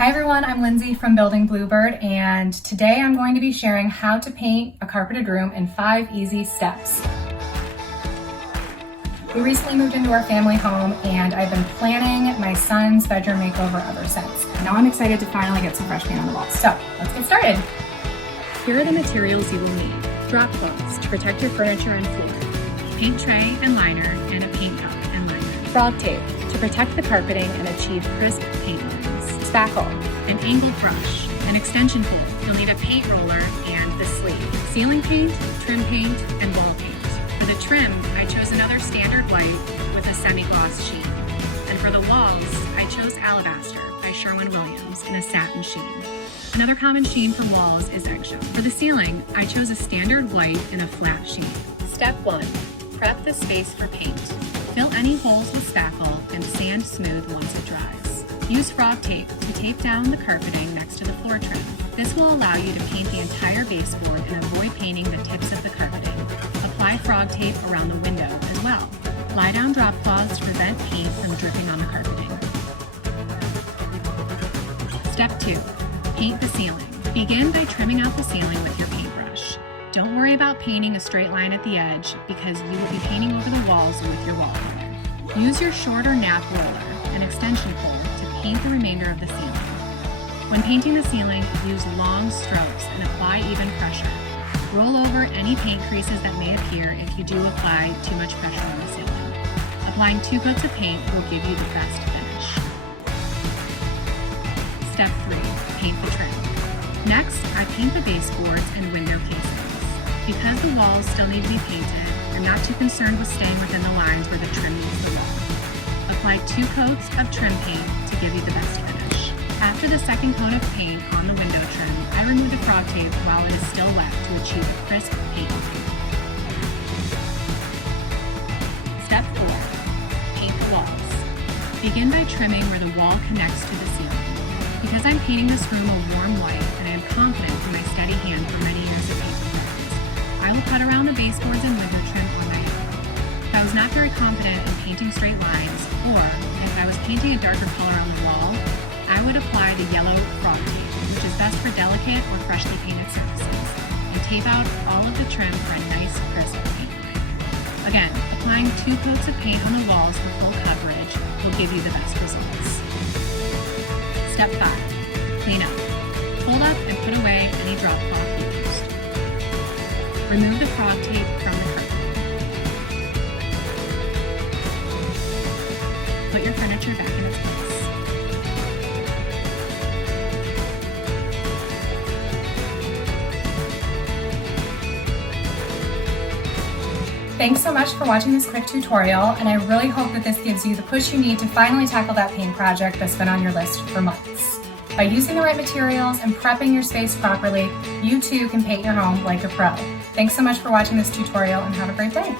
Hi everyone, I'm Lindsay from Building Bluebird, and today I'm going to be sharing how to paint a carpeted room in 5 easy steps. We recently moved into our family home and I've been planning my son's bedroom makeover ever since. Now I'm excited to finally get some fresh paint on the walls. So let's get started. Here are the materials you will need. Drop cloths to protect your furniture and floor, paint tray and liner, and a paint cup and liner. Frog tape to protect the carpeting and achieve crisp paint lines. Spackle, an angled brush, an extension tool. You'll need a paint roller and the sleeve. Ceiling paint, trim paint, and wall paint. For the trim, I chose another standard white with a semi-gloss sheen. And for the walls, I chose Alabaster by Sherwin-Williams in a satin sheen. Another common sheen for walls is eggshell. For the ceiling, I chose a standard white in a flat sheen. Step 1. Prep the space for paint. Fill any holes with spackle and sand smooth once it dries. Use frog tape to tape down the carpeting next to the floor trim. This will allow you to paint the entire baseboard and avoid painting the tips of the carpeting. Apply frog tape around the window as well. Lie down drop cloths to prevent paint from dripping on the carpeting. Step 2. Paint the ceiling. Begin by trimming out the ceiling with your paintbrush. Don't worry about painting a straight line at the edge because you will be painting over the walls with your wall color. Use your shorter nap roller, an extension pole, to paint the remainder of the ceiling. When painting the ceiling, use long strokes and apply even pressure. Roll over any paint creases that may appear if you do apply too much pressure on the ceiling. Applying 2 coats of paint will give you the best finish. Step 3. Paint the trim. Next, I paint the baseboards and window casings. Because the walls still need to be painted, I'm not too concerned with staying within the lines where the trim meets the wall. Apply 2 coats of trim paint to give you the best finish. After the second coat of paint on the window trim, I remove the frog tape while it is still wet to achieve a crisp paint. Step 4. Paint the walls. Begin by trimming where the wall connects to the ceiling. Because I'm painting this room a warm white and I am confident in my steady hand for many years of painting practice, I will cut around the baseboards and window trim on my own. If I was not very confident in painting straight lines, or if I was painting a darker color on the wall, I would apply the yellow frog tape, which is best for delicate or freshly painted surfaces, and tape out all of the trim for a nice crisp paint line. Again, applying 2 coats of paint on the walls for full coverage will give you the best results. Step 5. Clean up. Fold up and put away any drop cloth used. Remove the frog tape from the curtain. Put your furniture back in its place. Thanks so much for watching this quick tutorial, and I really hope that this gives you the push you need to finally tackle that paint project that's been on your list for months. By using the right materials and prepping your space properly, you too can paint your home like a pro. Thanks so much for watching this tutorial and have a great day.